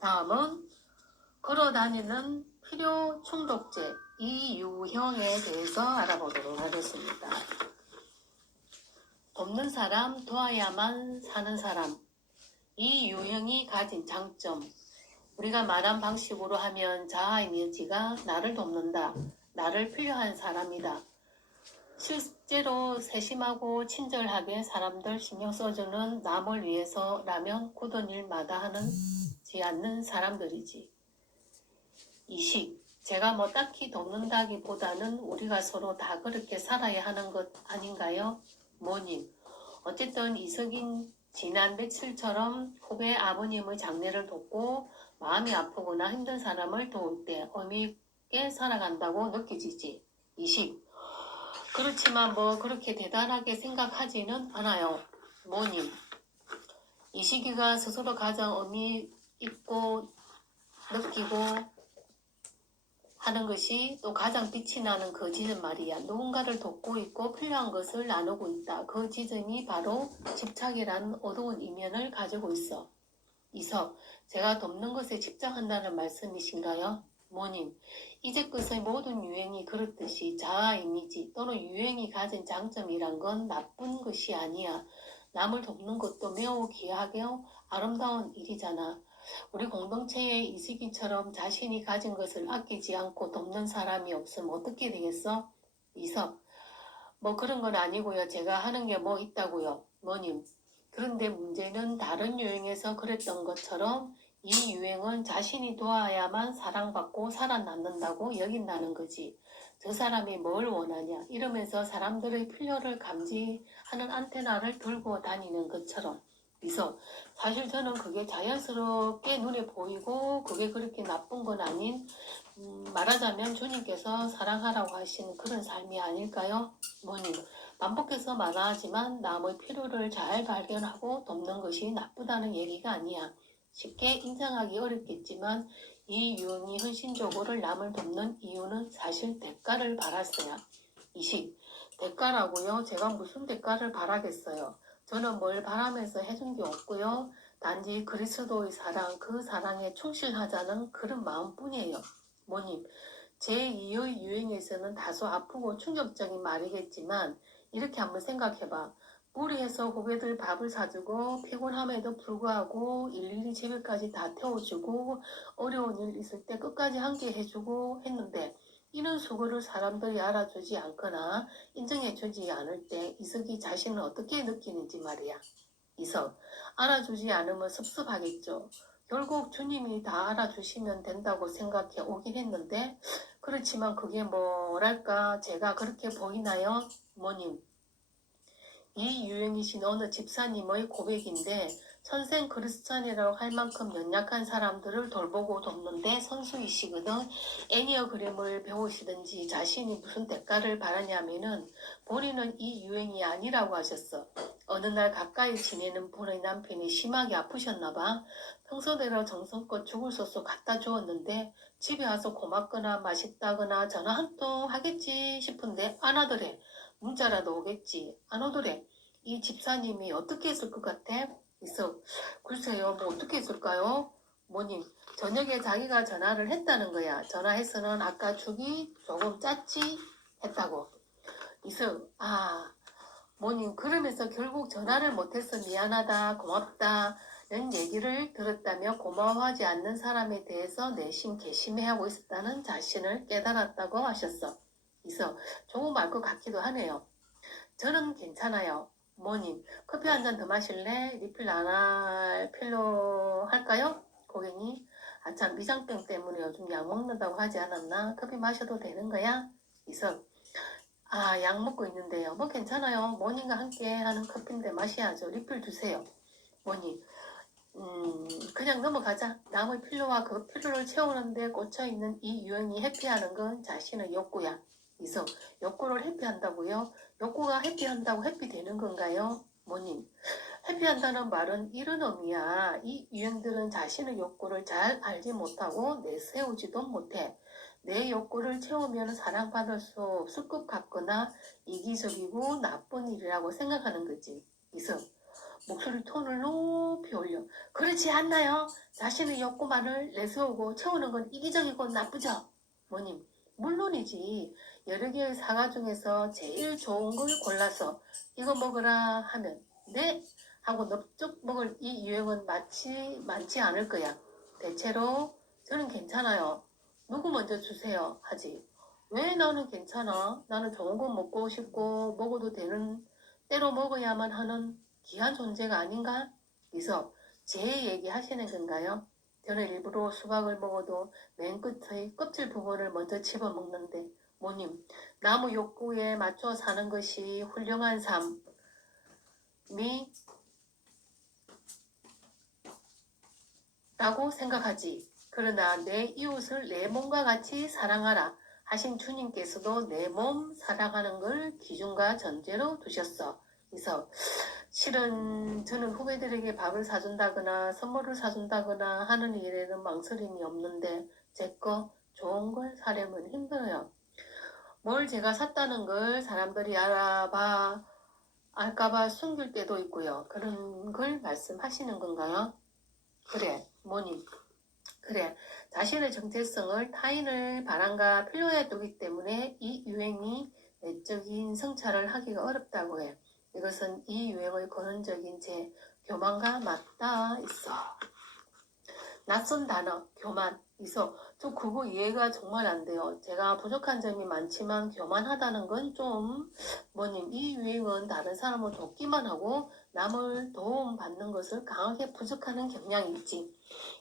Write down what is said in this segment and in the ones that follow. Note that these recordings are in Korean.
다음은 걸어다니는 필요 충족제 이 유형에 대해서 알아보도록 하겠습니다. 돕는 사람, 도와야만 사는 사람. 이 유형이 가진 장점. 우리가 말한 방식으로 하면 자아 이미지가 나를 돕는다. 나를 필요한 사람이다. 실제로 세심하고 친절하게 사람들 신경 써주는 남을 위해서라면 굳은 일마다 하지 않는 사람들이지. 이식. 제가 뭐 딱히 돕는다기보다는 우리가 서로 다 그렇게 살아야 하는 것 아닌가요? 뭐님. 어쨌든 이석인 지난 며칠처럼 후배 아버님의 장례를 돕고 마음이 아프거나 힘든 사람을 도울 때 의미 있게 살아간다고 느껴지지. 이식. 그렇지만 뭐 그렇게 대단하게 생각하지는 않아요. 뭐님. 이 시기가 스스로 가장 의미 있고 느끼고 하는 것이 또 가장 빛이 나는 그 지점 말이야. 누군가를 돕고 있고 필요한 것을 나누고 있다. 그 지점이 바로 집착이라는 어두운 이면을 가지고 있어. 이석, 제가 돕는 것에 집착한다는 말씀이신가요? 모님, 이제껏의 모든 유행이 그렇듯이 자아 이미지 또는 유행이 가진 장점이란 건 나쁜 것이 아니야. 남을 돕는 것도 매우 귀하게 아름다운 일이잖아. 우리 공동체의 이식이처럼 자신이 가진 것을 아끼지 않고 돕는 사람이 없으면 어떻게 되겠어? 이석, 뭐 그런 건 아니고요. 제가 하는 게 뭐 있다고요. 뭐님, 그런데 문제는 다른 유행에서 그랬던 것처럼 이 유행은 자신이 도와야만 사랑받고 살아남는다고 여긴다는 거지. 저 사람이 뭘 원하냐 이러면서 사람들의 필요를 감지하는 안테나를 들고 다니는 것처럼. 그래서 사실 저는 그게 자연스럽게 눈에 보이고 그게 그렇게 나쁜 건 아닌 말하자면 주님께서 사랑하라고 하신 그런 삶이 아닐까요? 뭐님, 반복해서 말하지만 남의 필요를 잘 발견하고 돕는 것이 나쁘다는 얘기가 아니야. 쉽게 인정하기 어렵겠지만 이 유형이 헌신적으로 남을 돕는 이유는 사실 대가를 바랐어요. 이식, 대가라고요? 제가 무슨 대가를 바라겠어요. 저는 뭘 바라면서 해준 게 없고요. 단지 그리스도의 사랑, 그 사랑에 충실하자는 그런 마음뿐이에요. 뭐님, 제2의 유행에서는 다소 아프고 충격적인 말이겠지만 이렇게 한번 생각해봐. 무리해서 후배들 밥을 사주고 피곤함에도 불구하고 일일이 집에까지 다 태워주고 어려운 일 있을 때 끝까지 함께 해주고 했는데 이런 수고를 사람들이 알아주지 않거나 인정해주지 않을 때 이석이 자신은 어떻게 느끼는지 말이야. 이석, 알아주지 않으면 섭섭하겠죠. 결국 주님이 다 알아주시면 된다고 생각해 오긴 했는데 그렇지만 그게 뭐랄까 제가 그렇게 보이나요? 뭐님. 이 유행이신 어느 집사님의 고백인데 선생 크리스찬이라고 할 만큼 연약한 사람들을 돌보고 돕는데 선수이시거든. 애니어그램을 배우시든지 자신이 무슨 대가를 바라냐면은 본인은 이 유행이 아니라고 하셨어. 어느 날 가까이 지내는 분의 남편이 심하게 아프셨나봐. 평소대로 정성껏 죽을 소스 갖다 주었는데 집에 와서 고맙거나 맛있다거나 전화 한 통 하겠지 싶은데 안 하더래. 문자라도 오겠지. 안 오더래. 이 집사님이 어떻게 했을 것 같아? 그래서 글쎄요, 뭐 어떻게 했을까요? 뭐님, 저녁에 자기가 전화를 했다는 거야. 전화해서는 아까 죽이 조금 짰지? 했다고. 그래서 뭐님 그러면서 결국 전화를 못해서 미안하다, 고맙다 는 얘기를 들었다며 고마워하지 않는 사람에 대해서 내심 괘씸해하고 있었다는 자신을 깨달았다고 하셨어. 그래서 조금 알 것 같기도 하네요. 저는 괜찮아요. 뭐님, 커피 한 잔 더 마실래? 리필 안 할 필요 할까요? 고객님, 참 위장병 때문에 요즘 약 먹는다고 하지 않았나? 커피 마셔도 되는 거야? 이석, 약 먹고 있는데요. 뭐 괜찮아요. 모닝과 함께 하는 커피인데 마셔야죠. 리필 주세요. 모닝, 그냥 넘어가자. 남의 필요와 그 필요를 채우는데 꽂혀있는 이 유형이 회피하는 건 자신의 욕구야. 이석, 욕구를 회피한다고요? 욕구가 회피한다고 회피되는 건가요? 뭐님, 회피한다는 말은 이런 의미야. 이 유형들은 자신의 욕구를 잘 알지 못하고 내세우지도 못해. 내 욕구를 채우면 사랑받을 수 없을 것 같거나 이기적이고 나쁜 일이라고 생각하는 거지. 이석, 목소리 톤을 높이 올려. 그렇지 않나요? 자신의 욕구만을 내세우고 채우는 건 이기적이고 나쁘죠? 뭐님, 물론이지. 여러 개의 사과 중에서 제일 좋은 걸 골라서 이거 먹으라 하면 네? 하고 넙죽 먹을 이 유행은 많지 않을 거야. 대체로 저는 괜찮아요. 누구 먼저 주세요 하지. 왜 나는 괜찮아? 나는 좋은 거 먹고 싶고 먹어도 되는 때로 먹어야만 하는 귀한 존재가 아닌가? 이서 제 얘기 하시는 건가요? 저는 일부러 수박을 먹어도 맨 끝의 껍질 부분을 먼저 집어 먹는데 뭐님, 나무 욕구에 맞춰 사는 것이 훌륭한 삶이 라고 생각하지. 그러나 내 이웃을 내 몸과 같이 사랑하라 하신 주님께서도 내 몸 사랑하는 걸 기준과 전제로 두셨어. 그래서 실은 저는 후배들에게 밥을 사준다거나 선물을 사준다거나 하는 일에는 망설임이 없는데 제 거 좋은 걸 사려면 힘들어요. 뭘 제가 샀다는 걸 사람들이 알까봐 숨길 때도 있고요. 그런 걸 말씀하시는 건가요? 그래, 뭐니? 그래, 자신의 정체성을 타인의 바람과 필요에 두기 때문에 이 유행이 내적인 성찰을 하기가 어렵다고 해. 이것은 이 유행의 근원적인 제 교만과 맞닿아 있어. 낯선 단어, 교만, 이서 저 그거 이해가 정말 안 돼요. 제가 부족한 점이 많지만 교만하다는 건 좀 뭐님 이 유행은 다른 사람을 돕기만 하고 남을 도움받는 것을 강하게 부족하는 경향이 있지.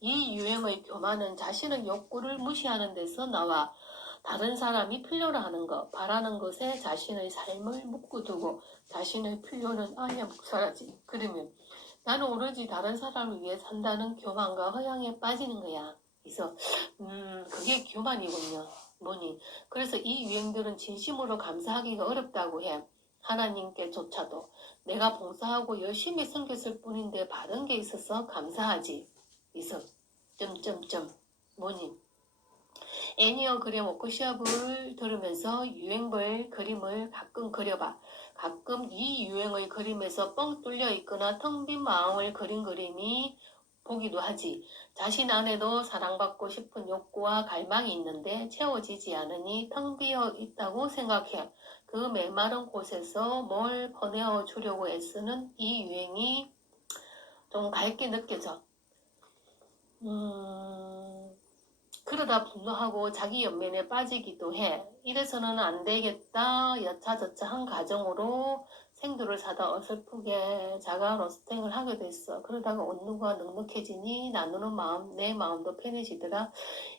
이 유행의 교만은 자신의 욕구를 무시하는 데서 나와 다른 사람이 필요로 하는 것, 바라는 것에 자신의 삶을 묶어두고 자신의 필요는 아예 묵살하지. 그러면 나는 오로지 다른 사람을 위해 산다는 교만과 허영에 빠지는 거야. 그래서 그게 교만이군요. 뭐니? 그래서 이 유행들은 진심으로 감사하기가 어렵다고 해. 하나님께조차도 내가 봉사하고 열심히 섬겼을 뿐인데 받은 게 있어서 감사하지. 그래서 점점점 뭐니? 애니어그램 워크숍을 들으면서 유행별 그림을 가끔 그려봐. 가끔 이 유행의 그림에서 뻥 뚫려 있거나 텅 빈 마음을 그린 그림이 보기도 하지. 자신 안에도 사랑받고 싶은 욕구와 갈망이 있는데 채워지지 않으니 텅 비어 있다고 생각해. 그 메마른 곳에서 뭘 퍼내어 주려고 애쓰는 이 유행이 좀 밝게 느껴져. 그러다 분노하고 자기 연민에 빠지기도 해. 이래서는 안 되겠다. 여차저차 한 가정으로 생두를 사다 어설프게 자가 로스팅을 하게 됐어. 그러다가 온누가 넉넉해지니 나누는 마음, 내 마음도 편해지더라.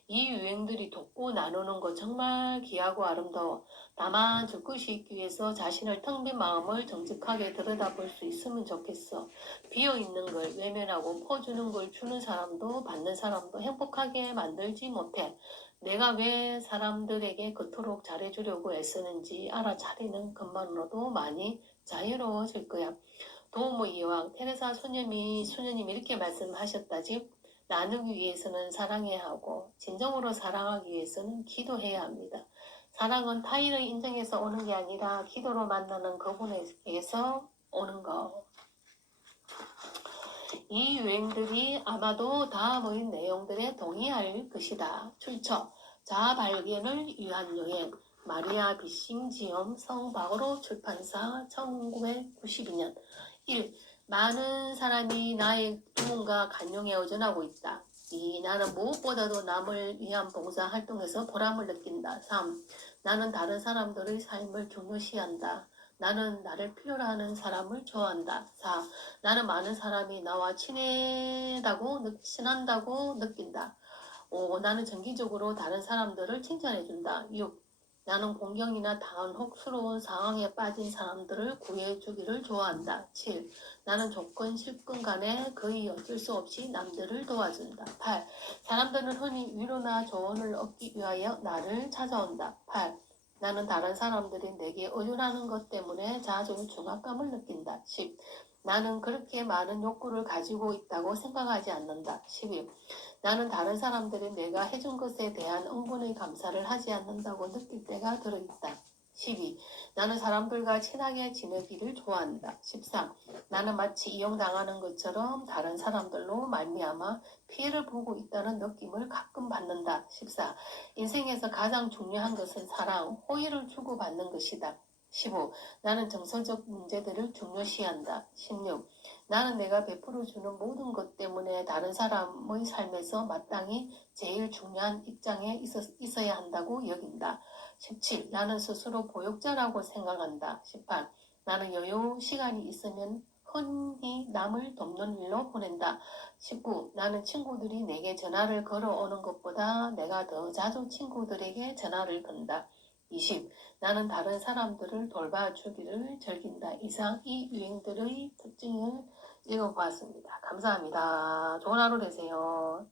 이 유행들이 돕고 나누는 거 정말 귀하고 아름다워. 다만 줄 것이 있기 위해서 자신을 텅 빈 마음을 정직하게 들여다볼 수 있으면 좋겠어. 비어있는 걸 외면하고 퍼주는 걸 주는 사람도 받는 사람도 행복하게 만들지 못해. 내가 왜 사람들에게 그토록 잘해주려고 애쓰는지 알아차리는 것만으로도 많이 자유로워질 거야. 도우모 이왕 테레사 수녀님이 이렇게 말씀하셨다지. 나누기 위해서는 사랑해야 하고 진정으로 사랑하기 위해서는 기도해야 합니다. 사랑은 타인을 인정해서 오는 게 아니라 기도로 만나는 그분에게서 오는 거. 이 유행들이 아마도 다음의 내용들에 동의할 것이다. 출처 자아 발견을 위한 여행 마리아 비싱지엄 성바오로 출판사 1992년 1. 많은 사람이 나의 누군가 간용에 의존하고 있다. 2. 나는 무엇보다도 남을 위한 봉사 활동에서 보람을 느낀다. 3. 나는 다른 사람들의 삶을 중요시한다. 나는 나를 필요로 하는 사람을 좋아한다. 4. 나는 많은 사람이 나와 친한다고 느낀다. 5. 나는 정기적으로 다른 사람들을 칭찬해준다. 6. 나는 공경이나 당혹스러운 상황에 빠진 사람들을 구해주기를 좋아한다. 7. 나는 조건 실권 간에 거의 어쩔 수 없이 남들을 도와준다. 8. 사람들은 흔히 위로나 조언을 얻기 위하여 나를 찾아온다. 8. 나는 다른 사람들이 내게 의존하는 것 때문에 자주 중압감을 느낀다. 10. 나는 그렇게 많은 욕구를 가지고 있다고 생각하지 않는다. 11. 나는 다른 사람들이 내가 해준 것에 대한 응분의 감사를 하지 않는다고 느낄 때가 들어있다. 12. 나는 사람들과 친하게 지내기를 좋아한다. 13. 나는 마치 이용당하는 것처럼 다른 사람들로 말미암아 피해를 보고 있다는 느낌을 가끔 받는다. 14. 인생에서 가장 중요한 것은 사랑, 호의를 주고받는 것이다. 15. 나는 정서적 문제들을 중요시한다. 16. 나는 내가 베풀어주는 모든 것 때문에 다른 사람의 삶에서 마땅히 제일 중요한 입장에 있어야 한다고 여긴다. 17. 나는 스스로 보역자라고 생각한다. 18. 나는 여유 시간이 있으면 흔히 남을 돕는 일로 보낸다. 19. 나는 친구들이 내게 전화를 걸어오는 것보다 내가 더 자주 친구들에게 전화를 건다. 20. 나는 다른 사람들을 돌봐주기를 즐긴다. 이상 이 유행들의 특징을 읽어보았습니다. 감사합니다. 좋은 하루 되세요.